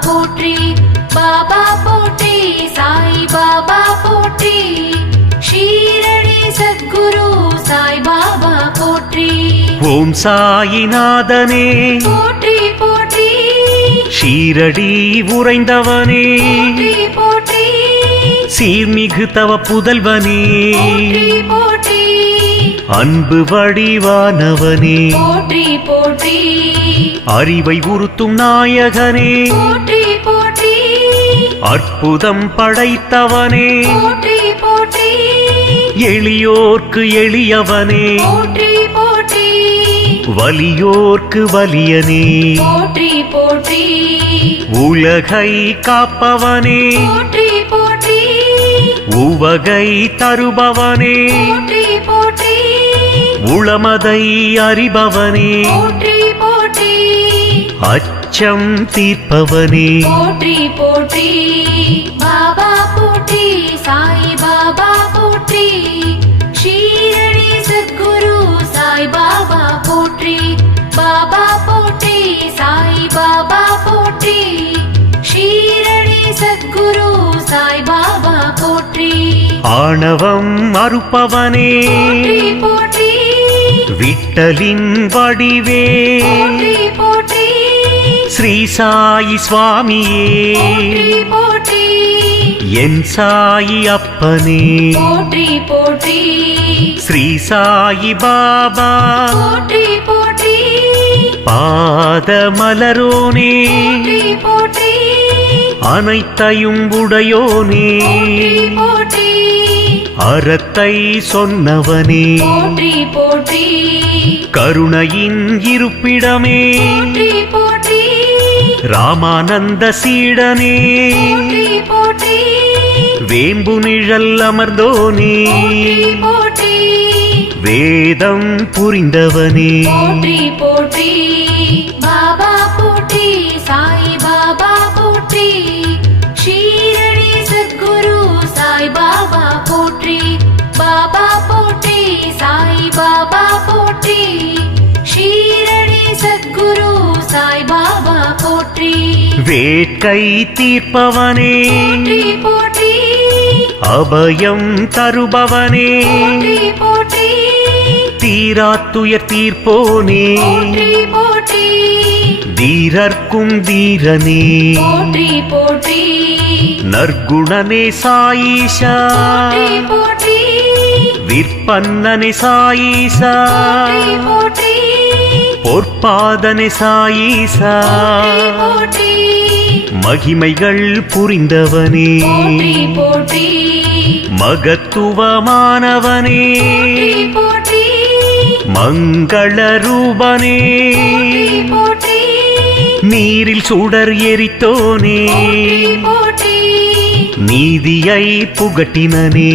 போற்றி பாபா போற்றி சாய் பாபா போற்றி ஷீரடி சத்குரு சாய் பாபா போற்றி. ஓம் சாயிநாதனே. போற்றி போற்றி. ஷீரடி உறைந்தவனே. போற்றி சீர்மிகு தவ புதல்வனே. போற்றி. அன்பு வடிவானவனே. போற்றி போற்றி. அறிவை உறுத்தும் நாயகனே. போற்றி போற்றி. அற்புதம் படைத்தவனே. போற்றி போற்றி. எளியோர்க்கு எளியவனே. போற்றி போற்றி. வலியோர்க்கு வலியனே. போற்றி போற்றி. உலகை காப்பவனே. போற்றி போற்றி. உவகை தருபவனே. போற்றி போற்றி. உளமதை அறிபவனே. போற்றி போற்றி. அச்சம் தீர்ப்பவனே. போற்றி போற்றி. பாபா போற்றி சாய் பாபா போற்றி. ஷீரடி சத்குரு சாய் பாபா போற்றி. பாபா போற்றி சாய் பாபா போற்றி. ஷீரடி சத்குரு சாய் பாபா போற்றி. ஆணவம் மறுப்பவனே போற்றி. விட்டலின் வடிவே. ஸ்ரீ சாயி சுவாமியே. என் சாயி அப்பனே. போற்றி போற்றி. ஸ்ரீ சாயி பாபா. போற்றி போற்றி. பாத மலரோனே போற்றி. அனைத்தையும் உடையோனே. போற்றி. அறத்தை சொன்னவனே. போற்றி போற்றி. கருணையின் இருப்பிடமே. போற்றி போற்றி. ராமானந்த சீடனே. போற்றி போற்றி. வேம்பு நிழல் அமர்ந்தோனே. போற்றி போற்றி. வேதம் புரிந்தவனே. போற்றி போற்றி. பாபா சாய் பாபா போற்றி. ஷீரடி சத்குரு சாய் பாபா போற்றி. வேட்கை தீர்ப்பவனே. போற்றி அபயம் தருபவனே. போற்றி தீராத்துயர் தீர்ப்போனே. போற்றி தீரர்க்கும் தீரனே போற்றி போற்றி. நற்குணனே சாயீஷா. போற்றி. விற்பன்னனே சாயீசா பொற்பாதனே சாயீசா மகிமைகள் புரிந்தவனே. மகத்துவமானவனே. மங்கள ரூபனே. நீரில் சுடர் எரித்தோனே. நீதியை புகட்டினனே.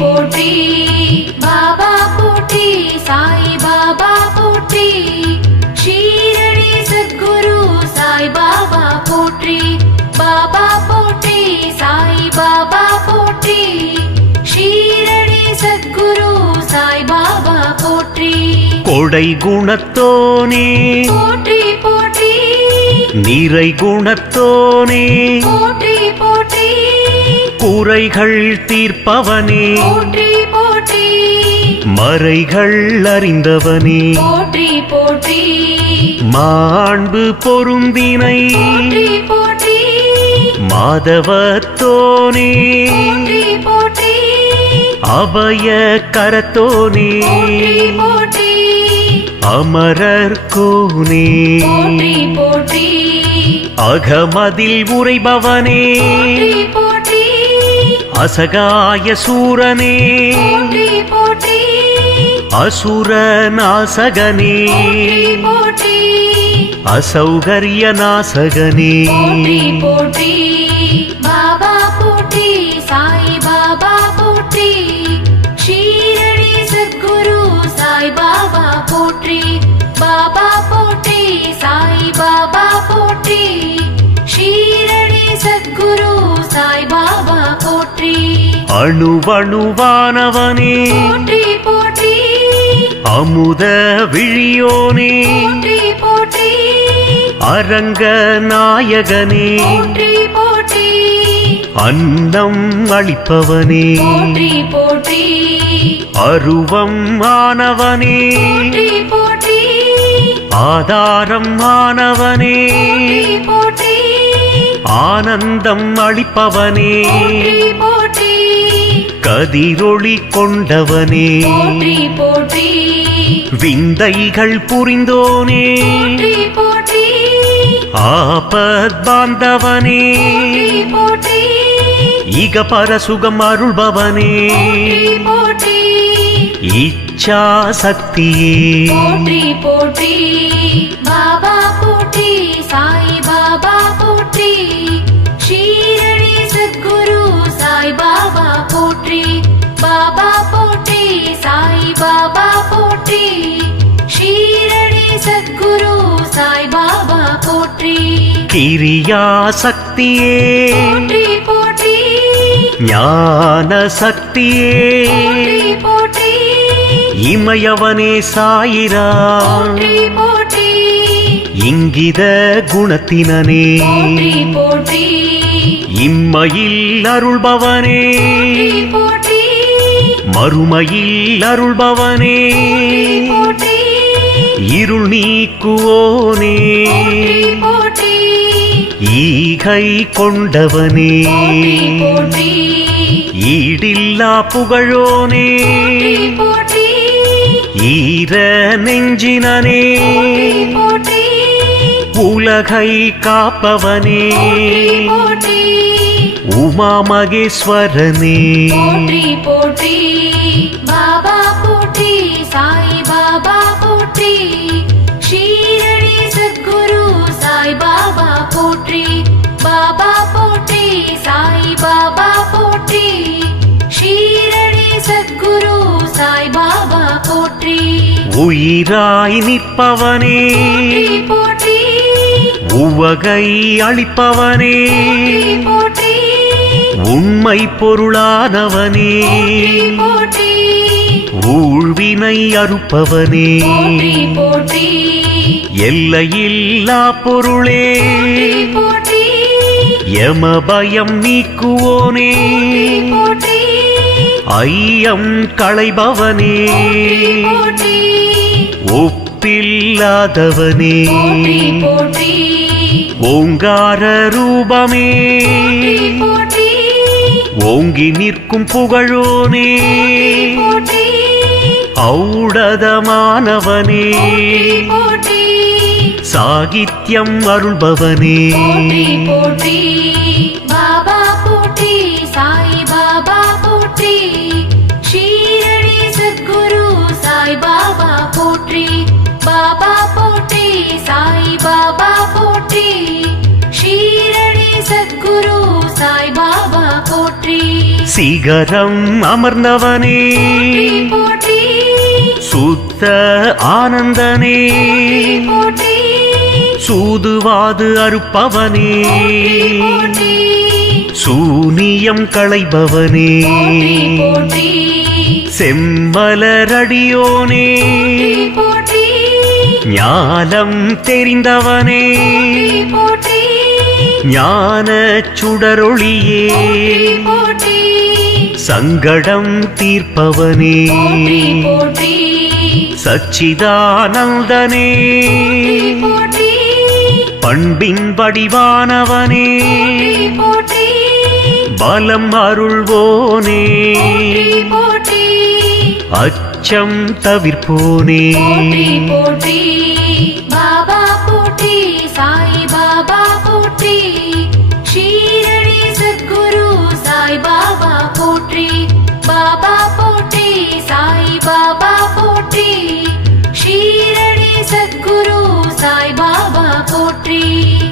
போற்றி பாபா போற்றி சாய் பாபா போற்றி. ஷீரடி சத்குரு சாய் பாபா போற்றி. பாபா போற்றி சாய் பாபா போற்றி. ஷீரடி சத்குரு சாய் பாபா போற்றி. கொடை குணத்தோனே. போற்றி போற்றி. நிறை குணத்தோனே. போற்றி குறைகள் தீர்ப்பவனே. போற்றி போற்றி. மறைகள் அறிந்தவனே. போற்றி போற்றி. மாண்பு பொருந்தினை. மாதவத்தோனே அபய கரத்தோனே. அமரர் கோனே. அகமதில் உரைபவனே அசகாய சூரனே. அசுர நாசகனே. போற்றி அசௌகரிய நாசகனே. போற்றி பாபா போற்றி சாய் பாபா போற்றி. ஷீரடி சத்குரு சாய் பாபா போற்றி. பாபா அணுவணுவானவனே. போற்றி போற்றி. அமுத விழியோனே. போற்றி போற்றி. அரங்க நாயகனே. போற்றி போற்றி. அன்னம் அளிப்பவனே. போற்றி போற்றி. அருவம் ஆனவனே. போற்றி போற்றி. ஆதாரம் ஆனவனே. ஆனந்தம் அளிப்பவனே. கதிரொளி கொண்டவனே. போற்றி போற்றி. விந்தைகள் புரிந்தோனே. போற்றி போற்றி. ஆபத் பாந்தவனே. போற்றி போற்றி. இக பரசுகம் அருள்பவனே. இச்சா சக்தியே. போற்றி போற்றி. பாபா போற்றி. சாய் பாபா பாபா போற்றி சாய் பாபா போற்றி ஷீரடி சத்குரு சாய் பாபா போற்றி கிரியா சக்தியே போற்றி போற்றி ஞான சக்தியே போற்றி போற்றி இமயவனே சாயிரா போற்றி போற்றி இங்கித குணத்தினனே போற்றி போற்றி இம்மையில் அருள்பவனே போற்றி மறுமையில் அருள்பவனே. இருள் நீக்குவோனே. ஈகை கொண்டவனே. ஈடில்லா புகழோனே. ஈர நெஞ்சினனே. உலகை காப்பவனே. உமா மகேஸ்வரனே போற்றி போற்றி. பாபா போற்றி சாய் பாபா போற்றி. ஷீரடி சத்குரு சாய் பாபா போற்றி. பாபா போற்றி சாய் பாபா போற்றி. ஷீரடி சத்குரு சாய் பாபா போற்றி. உயிராய் நிற்பவனே. போற்றி உவகை அளிப்பவனே. போற்றி. உண்மை பொருளானவனே. ஊழ்வினை அறுப்பவனே. எல்லையில்லா பொருளே. போற்றி யம பயம் நீக்குவோனே. ஐயம் களைபவனே. ஒப்பில்லாதவனே. ஓங்கார ரூபமே. ஓங்கி நிற்கும் புகழோனே. ஔடதமானவனே. சாகித்யம் அருள்பவனே. சிகரம் அமர்ந்தவனே. போற்றி சுத்த ஆனந்தனே. போற்றி சூதுவாது அறுப்பவனே. சூனியம் களைபவனே. செம்மலரடியோனே ஞானம் தெரிந்தவனே. போற்றி. ஞான சுடரொளியே. சங்கடம் தீர்ப்பவனே. சச்சிதானந்தனே. பண்பின் வடிவானவனே. பலம் அருள்வோனே. அச்சம் தவிர்ப்போனே. பாபா போற்றி. ஷீரடி சத்குரு சாய் பாபா போற்றி.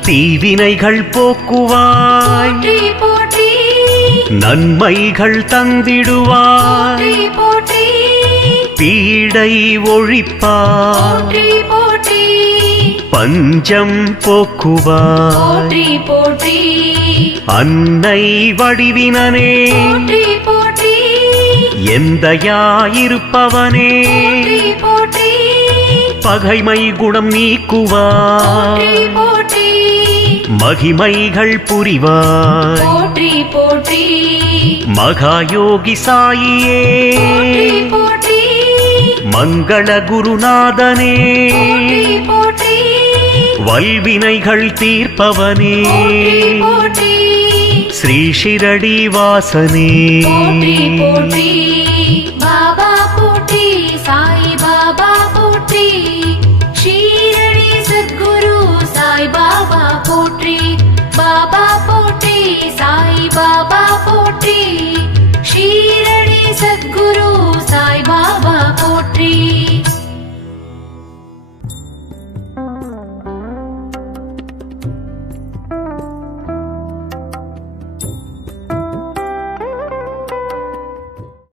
தீவினைகள் போக்குவாய். போற்றி நன்மைகள் தந்திடுவாய். போற்றி பீடை ஒழிப்பாய். பஞ்சம் போக்குவாய். போற்றி அன்னை வடிவினனே. எந்தையாயிருப்பவனே. பகைமை குணம் போற்றி மகிமைகள் புரிவாய் போற்றி போற்றி. மகாயோகி சாயியே. மங்கள குருநாதனே. வல்வினைகள் தீர்ப்பவனே. போற்றி போற்றி ஸ்ரீ